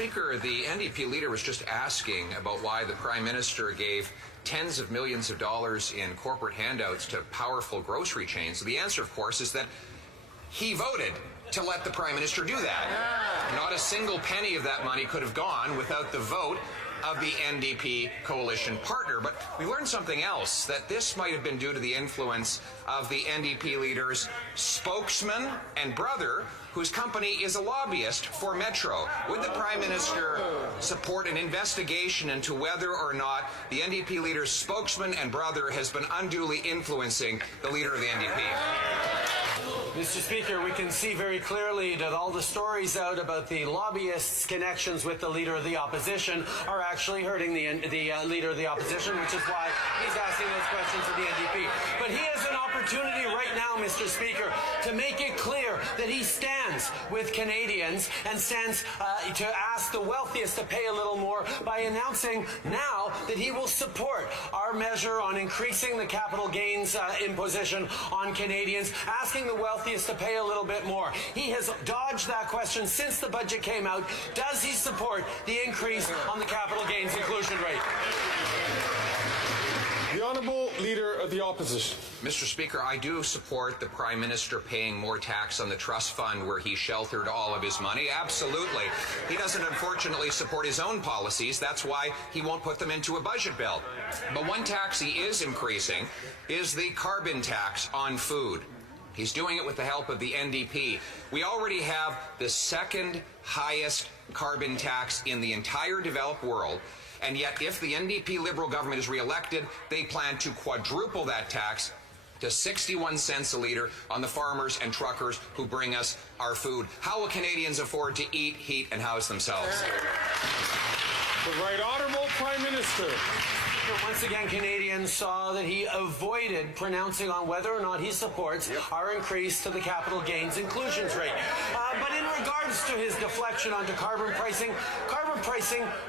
Speaker, the NDP leader was just asking about why the Prime Minister gave tens of millions of dollars in corporate handouts to powerful grocery chains. The answer, of course, is that he voted to let the Prime Minister do that. Not a single penny of that money could have gone without the vote of the NDP coalition partner. But we learned something else, that this might have been due to the influence of the NDP leader's spokesman and brother, whose company is a lobbyist for Metro. Would the Prime Minister support an investigation into whether or not the NDP leader's spokesman and brother has been unduly influencing the leader of the NDP? Mr. Speaker, we can see very clearly that all the stories out about the lobbyists' connections with the Leader of the Opposition are actually hurting the Leader of the Opposition, which is why he's asking those questions of the NDP. But he has an opportunity right now, Mr. Speaker, to make it clear that he stands with Canadians and stands to ask the wealthiest to pay a little more by announcing now that he will support our measure on increasing the capital gains imposition on Canadians, asking the wealthiest to pay a little bit more. He has dodged that question since the budget came out. Does he support the increase on the capital gains inclusion rate? The Honourable Leader of the Opposition. Mr. Speaker, I do support the Prime Minister paying more tax on the trust fund where he sheltered all of his money. Absolutely. He doesn't, unfortunately, support his own policies. That's why he won't put them into a budget bill. But one tax he is increasing is the carbon tax on food. He's doing it with the help of the NDP. We already have the second highest carbon tax in the entire developed world. And yet, if the NDP Liberal government is re-elected, they plan to quadruple that tax to 61 cents a litre on the farmers and truckers who bring us our food. How will Canadians afford to eat, heat, and house themselves? The Right Honourable Prime Minister. Once again, Canadians saw that he avoided pronouncing on whether or not he supports our increase to the capital gains inclusions rate. But in regards to his deflection onto carbon pricing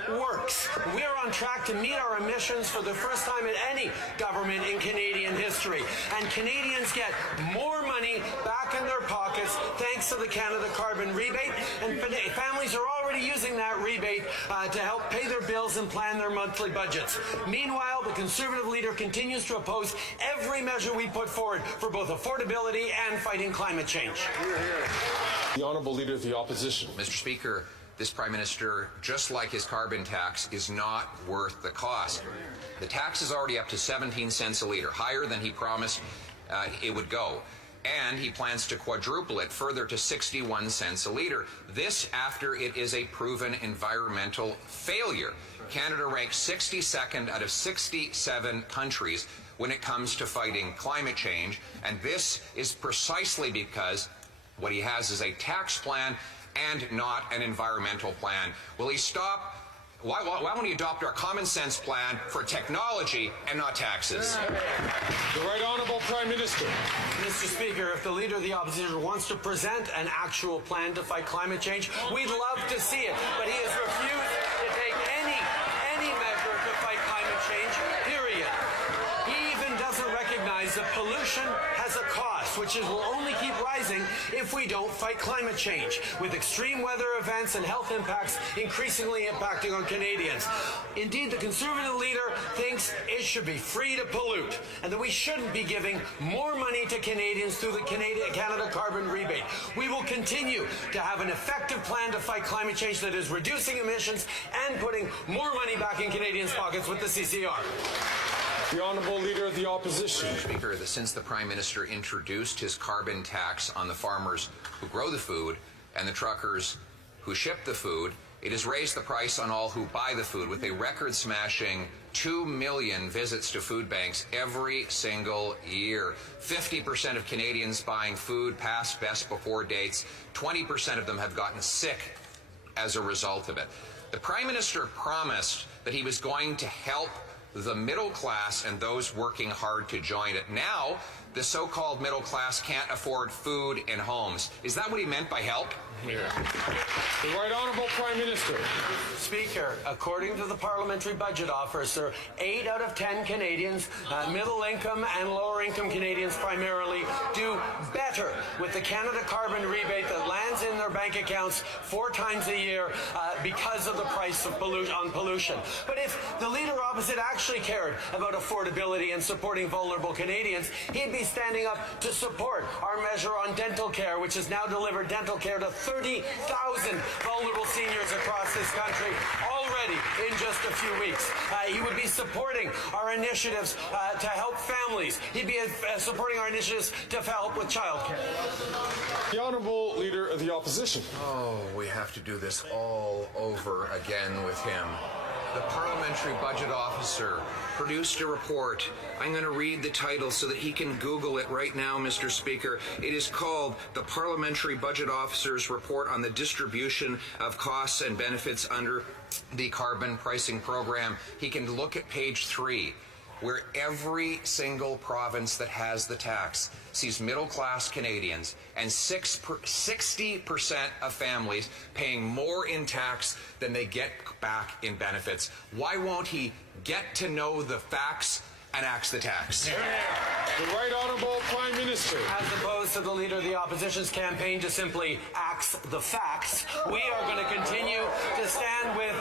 works. We are on track to meet our emissions for the first time in any government in Canadian history. And Canadians get more money back in their pockets thanks to the Canada Carbon Rebate. And families are already using that rebate to help pay their bills and plan their monthly budgets. Meanwhile, the Conservative leader continues to oppose every measure we put forward for both affordability and fighting climate change. The Honourable Leader of the Opposition. Mr. Speaker, this Prime Minister, just like his carbon tax, is not worth the cost. The tax is already up to 17 cents a litre, higher than he promised it would go. And he plans to quadruple it further to 61 cents a litre. This after it is a proven environmental failure. Canada ranks 62nd out of 67 countries when it comes to fighting climate change. And this is precisely because what he has is a tax plan and not an environmental plan. Will he stop? Why won't he adopt our common sense plan for technology and not taxes? The Right Honourable Prime Minister. Mr. Speaker, if the Leader of the Opposition wants to present an actual plan to fight climate change, we'd love to see it. But he has refused to take any measure to fight climate change, period. He even doesn't recognize that pollution has a cost, which will only keep rising if we don't fight climate change, with extreme weather events and health impacts increasingly impacting on Canadians. Indeed, the Conservative leader thinks it should be free to pollute, and that we shouldn't be giving more money to Canadians through the Canada Carbon Rebate. We will continue to have an effective plan to fight climate change that is reducing emissions and putting more money back in Canadians' pockets with the CCR. The Honourable Leader of the Opposition. Speaker, since the Prime Minister introduced his carbon tax on the farmers who grow the food and the truckers who ship the food, it has raised the price on all who buy the food, with a record-smashing 2 million visits to food banks every single year. 50% of Canadians buying food past best before dates. 20% of them have gotten sick as a result of it. The Prime Minister promised that he was going to help the middle class and those working hard to join it. Now, the so-called middle class can't afford food in homes. Is that what he meant by help? The Right Honourable Prime Minister. Speaker, according to the Parliamentary Budget Officer, 8 out of 10 Canadians, middle income and lower income Canadians primarily, do better with the Canada carbon rebate that lands in their bank accounts 4 times a year because of the price of pollution. But if the leader opposite actually cared about affordability and supporting vulnerable Canadians, he'd be standing up to support our measure on dental care, which has now delivered dental care to 30,000 vulnerable seniors across this country already in just a few weeks. He would be supporting our initiatives to help families. He'd be supporting our initiatives to help with childcare. The Honourable Leader of the Opposition. Oh, we have to do this all over again with him. The Parliamentary Budget Officer produced a report. I'm going to read the title so that he can Google it right now, Mr. Speaker. It is called The Parliamentary Budget Officer's Report on the Distribution of Costs and Benefits under the Carbon Pricing Program. He can look at page 3, where every single province that has the tax sees middle-class Canadians and 60% of families paying more in tax than they get back in benefits. Why won't he get to know the facts and axe the tax? The Right Honourable Prime Minister. As opposed to the Leader of the Opposition's campaign to simply axe the facts, we are going to continue to stand with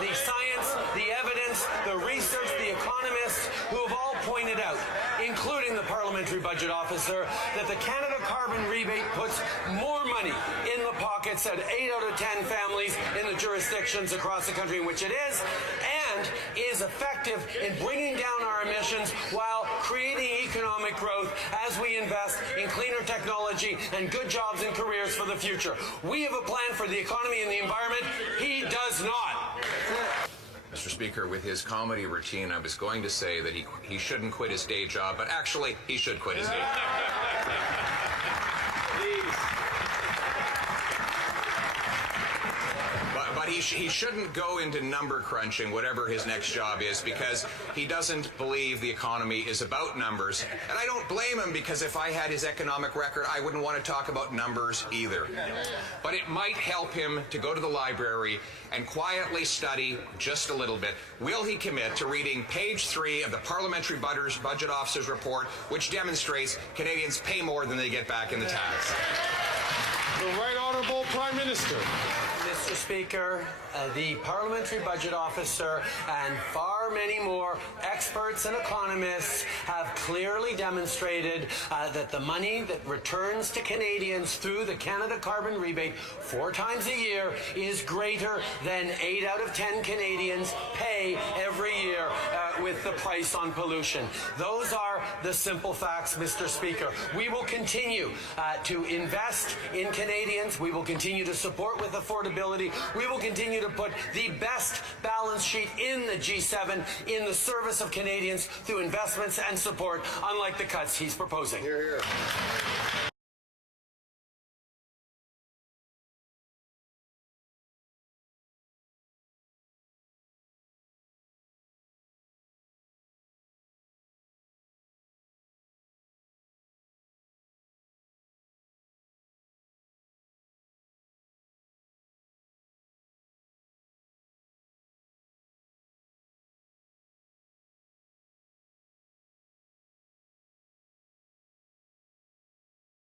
the science, the evidence, the research, the economists who have all pointed out, including the Parliamentary Budget Officer, that the Canada carbon rebate puts more money in the pockets of 8 out of 10 families in the jurisdictions across the country in which it is, and is effective in bringing down our emissions while creating economic growth as we invest in cleaner technology and good jobs and careers for the future. We have a plan for the economy and the environment. He does not. Mr. Speaker, with his comedy routine, I was going to say that he shouldn't quit his day job, but actually, he should quit his day job. But he shouldn't go into number crunching, whatever his next job is, because he doesn't believe the economy is about numbers. And I don't blame him, because if I had his economic record, I wouldn't want to talk about numbers either. But it might help him to go to the library and quietly study just a little bit. Will he commit to reading page 3 of the Parliamentary Budget Officer's report, which demonstrates Canadians pay more than they get back in the tax? The Right Honourable Prime Minister. Mr. Speaker, the Parliamentary Budget Officer and far many more experts and economists have clearly demonstrated that the money that returns to Canadians through the Canada carbon rebate 4 times a year is greater than 8 out of 10 Canadians pay every year with the price on pollution. Those are the simple facts, Mr. Speaker. We will continue to invest in Canadians. We will continue to support with affordability. We will continue to put the best balance sheet in the G7 in the service of Canadians through investments and support, unlike the cuts he's proposing. Hear, hear.